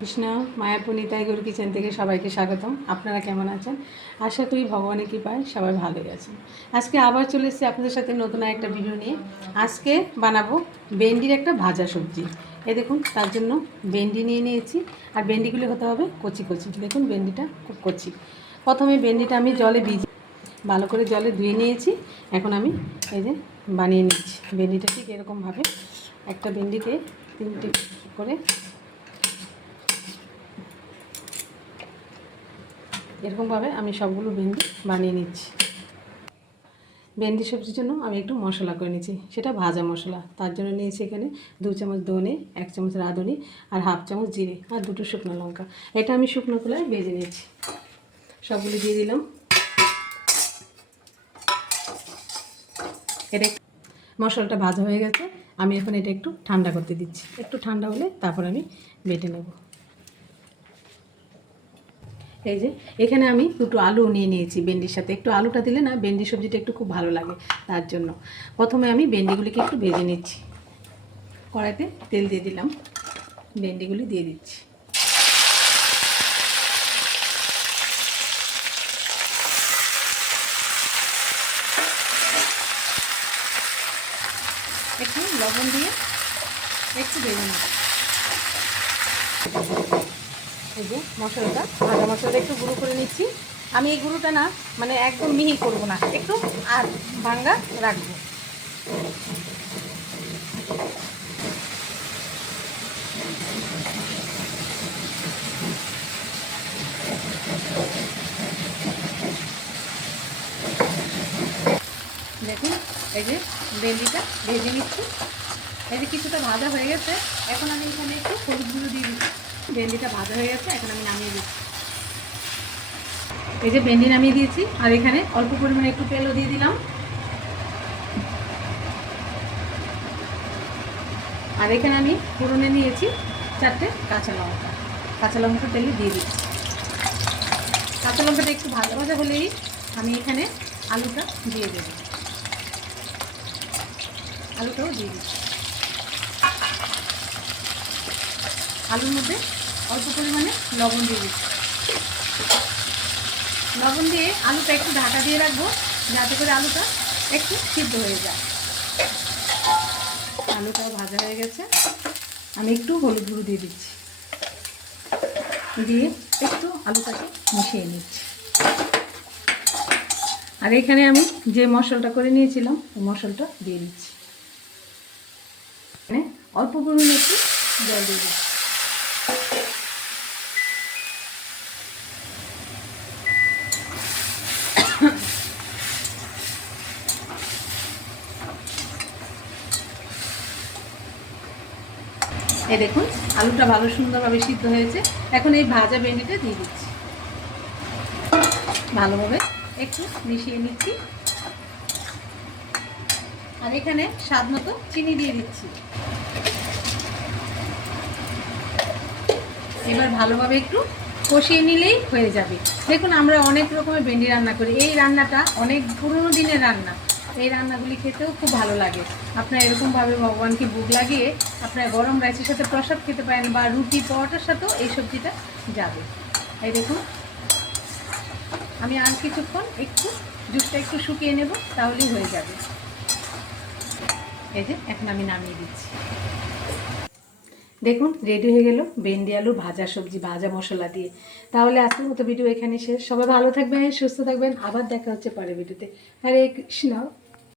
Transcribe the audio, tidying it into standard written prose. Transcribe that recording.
Krishna Mayapur Nitai Gour kitchen থেকে সবাইকে স্বাগতম। আপনারা কেমন আছেন? আশা করি ভগবানের কৃপায় সবাই ভালোই আছেন। আজকে আবার চলে এসেছি আপনাদের সাথে নতুন একটা ভিডিও নিয়ে। আজকে বানাবো ভেন্ডির একটা ভাজা সবজি। এই দেখুন, তার জন্য ভেন্ডি নিয়ে নিয়েছি, আর ভেন্ডিগুলি হতে হবে কচি কচি। দেখুন ভেন্ডিটা খুব কচি। প্রথমে ভেন্ডিটা আমি জলে ভালো করে জলে ধুয়ে নিয়েছি। এখন আমি এই যে বানিয়ে নিচ্ছি ভেন্ডিটা। ঠিক এরকমভাবে একটা ভেন্ডিকে 3টে করে এরকমভাবে আমি সবগুলো ভেন্ডি বানিয়ে নিচ্ছি। ভেন্ডি সবজির জন্য আমি একটু মশলা করে নিচ্ছি, সেটা ভাজা মশলা। তার জন্য নিয়েছি এখানে 2 চামচ ধনে, 1 চামচ রাঁধুনি, আর 1/2 চামচ জিরে, আর 2টো শুকনো লঙ্কা। এটা আমি শুকনো খোলায় ভেজে নিচ্ছি। সবগুলো দিয়ে দিলাম। এটা মশলাটা ভাজা হয়ে গেছে। আমি এখন এটা একটু ঠান্ডা করতে দিচ্ছি। একটু ঠান্ডা হলে তারপর আমি বেটে নেব। এই যে এখানে আমি 2টো আলু নিয়ে নিয়েছি ভেন্ডির সাথে। একটু আলুটা দিলে না ভেন্ডি সবজিটা একটু খুব ভালো লাগে। তার জন্য প্রথমে আমি ভেন্ডিগুলিকে একটু ভেজে নিচ্ছি। কড়াইতে তেল দিয়ে দিলাম, ভেন্ডিগুলি দিয়ে দিচ্ছি। একটু লবণ দিয়ে একটু ভেজে নেব। এই যে মশলাটা, ভাজা মশলাটা একটু গুঁড়ো করে নিচ্ছি। আমি এই গুঁড়োটা না মানে একদম মিহি করব না, একটু আর ভাঙ্গা রাখবো। দেখুন এই যে ভেন্ডিটা ভেজে নিচ্ছি। এই যে কিছুটা ভাজা হয়ে গেছে। এখন আমি এখানে একটু হলুদ গুঁড়ো দিয়ে দিচ্ছি। ভেন্ডিটা ভাজা হয়ে গেছে, এখন আমি নামিয়ে দিচ্ছি। এই যে ভেন্ডি নামিয়ে দিয়েছি, আর এখানে অল্প পরিমাণে একটু তেলও দিয়ে দিলাম। আর এখানে আমি ফোড়নে নিয়েছি 4টে কাঁচা লঙ্কা। কাঁচা লঙ্কা তেলে দিয়ে দিচ্ছি। কাঁচা লঙ্কাটা একটু ভাজা ভাজা হলেই আমি এখানে আলুটা দিয়ে দেব। আলুটাও দিয়ে দিচ্ছি। আলুর মধ্যে অল্প পরিমাণে লবণ দিয়ে দিচ্ছি। লবণ দিয়ে আলুটা একটু ঢাকা দিয়ে রাখবো, যাতে করে আলুটা একটু সিদ্ধ হয়ে যায়। আলুটাও ভাজা হয়ে গেছে। আমি একটু হলুদ গুঁড়ো দিয়ে দিচ্ছি, দিয়ে একটু আলুটাকে মিশিয়ে নিচ্ছি। আর এখানে আমি যে মশলাটা করে নিয়েছিলাম ওই মশলাটা দিয়ে দিচ্ছি। মানে অল্প পরিমাণে একটু জল দিয়ে দিচ্ছি। এই দেখুন আলুটা ভালো সুন্দরভাবে সিদ্ধ হয়েছে। এখন এই ভাজা ভেন্ডিটা দিয়ে দিচ্ছি, ভালোভাবে একটু মিশিয়ে নিচ্ছি। আর এখানে স্বাদ মতো চিনি দিয়ে দিচ্ছি। এবার ভালোভাবে একটু কষিয়ে নিলেই হয়ে যাবে। দেখুন আমরা অনেক রকমের ভেন্ডি রান্না করি। এই রান্নাটা অনেক পুরনো দিনের রান্না। এই রান্নাগুলি খেতেও খুব ভালো লাগে। আপনারা এরকমভাবে ভগবানকে ভোগ লাগিয়ে আপনারা গরম রাইসের সাথে প্রসাদ খেতে পারেন, বা রুটি পরোটার সাথেও এই সবজিটা যাবে। এই দেখুন আমি আর কিছুক্ষণ একটু জুসটা একটু শুকিয়ে নেব, তাহলেই হয়ে যাবে। এই যে এখন আমি নামিয়ে দিচ্ছি। দেখুন রেডি হয়ে গেল ভেন্ডি আলু ভাজা সবজি, ভাজা মশলা দিয়ে। তাহলে আজকের মতো ভিডিও এখানে শেষ। সবাই ভালো থাকবেন, সুস্থ থাকবেন। আবার দেখা হচ্ছে পরের ভিডিওতে। হরে কৃষ্ণ।